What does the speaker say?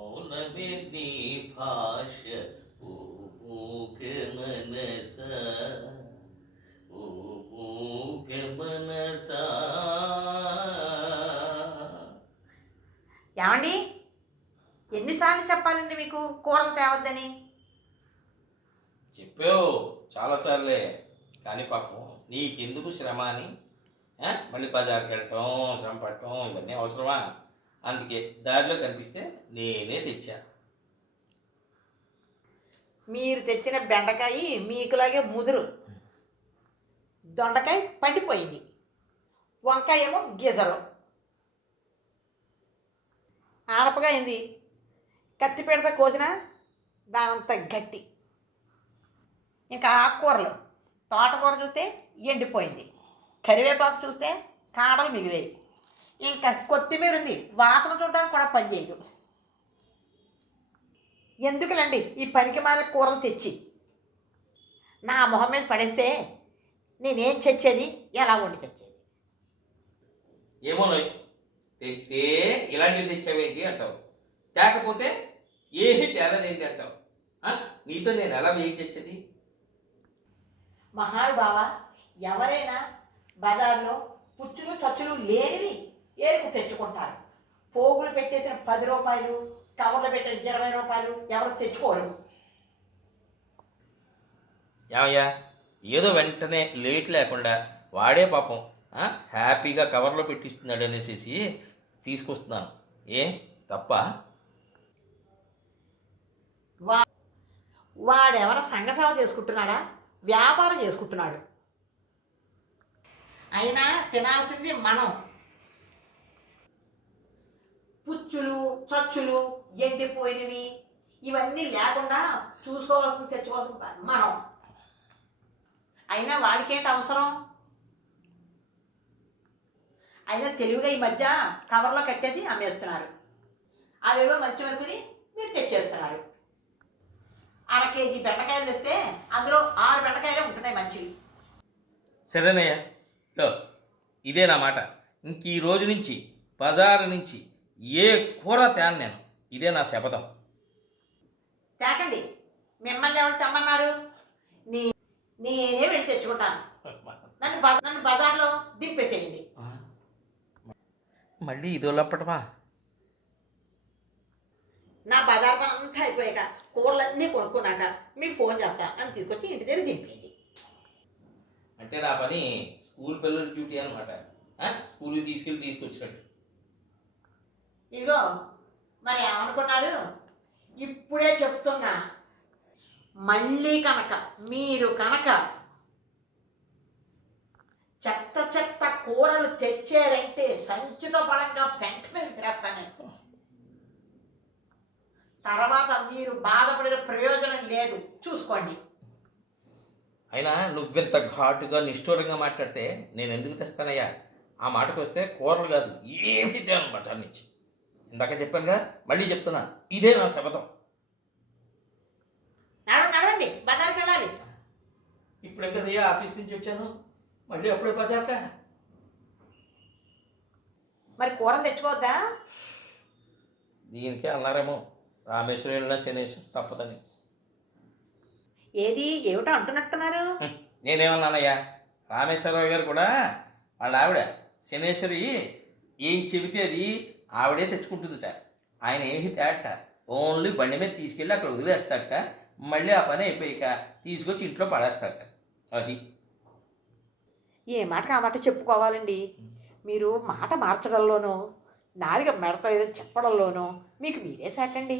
మౌనమే నీ భాష ఓ మూగ మనస ఓ మూగ మనస. ఏమండి, ఎన్నిసార్లు చెప్పాలండి మీకు కూరలు తేవద్దని? చెప్పావు చాలాసార్లే, కానీ పాపం నీకెందుకు శ్రమ అని మళ్ళీ బజార్కి వెళ్ళటం, శ్రమ పడటం ఇవన్నీ అవసరమా? అందుకే దారిలో కనిపిస్తే నేనే తెచ్చా. మీరు తెచ్చిన బెండకాయ మీకులాగే ముదురు, దొండకాయ పండిపోయింది, వంకాయ ఏమో గిజరు, ఆనపగా అయింది, కత్తి పెడత కోసిన దానంత గట్టి. ఇంకా ఆకుకూరలు, తోటకూర చూస్తే ఎండిపోయింది, కరివేపాకు చూస్తే కాడలు మిగిలాయి, ఇంకా కొత్తిమీర ఉంది, వాసన చూడడానికి కూడా పనిచేయదు. ఎందుకులండి ఈ పనికి మాల కూరలు తెచ్చి నా మొహం మీద పడేస్తే నేనేం చచ్చేది, ఎలా వండి చచ్చేది? ఏమో తెస్తే ఇలాంటివి తెచ్చావేంటి అంటావు, తేకపోతే ఏమీ తేలదేంటి అంటావు. నీతో నేను ఎలా వేయి చచ్చేది? మహానుభావ, ఎవరైనా బజార్లో పుచ్చులు చచ్చులు లేనివి ఏరుకు తెచ్చుకుంటారు. పోగులు పెట్టేసిన 10 రూపాయలు, కవర్లు పెట్టిన 20 రూపాయలు ఎవరు తెచ్చుకోరు. ఏమయ్యా, ఏదో వెంటనే లేట్ లేకుండా వాడే పాపం హ్యాపీగా కవర్లో పెట్టిస్తున్నాడు అనేసి తీసుకొస్తున్నాను. ఏ తప్ప? వాడెవరో సంఘసేవ చేసుకుంటున్నాడా, వ్యాపారం చేసుకుంటున్నాడు. అయినా తినాల్సింది మనం. పుచ్చులు చచ్చులు ఎండిపోయినవి ఇవన్నీ లేకుండా చూసుకోవాల్సింది, తెచ్చుకోవాల్సింది మనం. అయినా వాడికేంటి అవసరం? అయినా తెలివిగా ఈ మధ్య కవర్లో కట్టేసి అమ్మేస్తున్నారు. అవేవో మంచి వరకుని మీరు తెచ్చేస్తున్నారు. 1/2 కేజీ బెండకాయలు తెస్తే అందులో 6 బెండకాయలే ఉంటున్నాయి మంచివి. సరేనయ్యా, ఇదే నా మాట. ఇంక ఈ రోజు నుంచి బజారు నుంచి ఏ కూర తేను నేను. ఇదే నా శపథం. తేకండి, మిమ్మల్ని ఎవరు తెమ్మన్నారు? నేనే వెళ్ళి తెచ్చుకుంటాను. నన్ను బజార్లో దింపేసేయండి. మళ్ళీ ఇదోళ్ళప్పటమా? నా బజార్ పని అంతా అయిపోయాక కూరలన్నీ కొనుక్కున్నాక మీకు ఫోన్ చేస్తా అని తీసుకొచ్చి ఇంటి దగ్గర దింపేయండి. అంటే నా పని స్కూల్ పిల్లల డ్యూటీ అనమాట. స్కూల్కి తీసుకొచ్చినట్టు. ఇదిగో మరి ఏమనుకున్నారు? ఇప్పుడే చెప్తున్నా, మళ్ళీ మీరు కనుక చెత్త కూరలు తెచ్చారంటే సంచితో పడంగా పెంట మీద తిరేస్తాను. తర్వాత మీరు బాధపడిన ప్రయోజనం లేదు, చూసుకోండి. అయినా నువ్వెంత ఘాటుగా నిష్ఠూరంగా మాట్లాడితే నేను ఎందుకు తెస్తానయ్యా? ఆ మాటకు వస్తే కూరలు కాదు ఏమీ తేను బజార్ నుంచి. ఇందాక చెప్పానుగా, మళ్ళీ చెప్తున్నా, ఇదే నా శపథం. నడవండి, బజార్కి వెళ్ళాలి. ఇప్పుడే కదయ్యా ఆఫీస్ నుంచి వచ్చాను, మళ్ళీ అప్పుడే బజార్కా? మరి కూరలు తెచ్చుకోవద్దా? దీనికే అన్నారేమో, రామేశ్వరం వెళ్ళినా శనేశ్వరం తప్పదని. ఏమిటో అంటున్నట్టున్నారు? నేనేమన్నానయ్యా, రామేశ్వరరావు గారు కూడా వాళ్ళ ఆవిడ శనేశ్వరి ఏం చెబితే అది ఆవిడే తెచ్చుకుంటుందిట. ఆయన ఏమి తేట, ఓన్లీ బండి మీద తీసుకెళ్ళి అక్కడ వదిలేస్తాడట. మళ్ళీ ఆ పని అయిపోయాక తీసుకొచ్చి ఇంట్లో పడేస్తాడట. అది ఏ మాటకి ఆ మాట చెప్పుకోవాలండి. మీరు మాట మార్చడంలోనూ నాలుక మెడత చెప్పడంలోనూ మీకు మీరే సాటండి.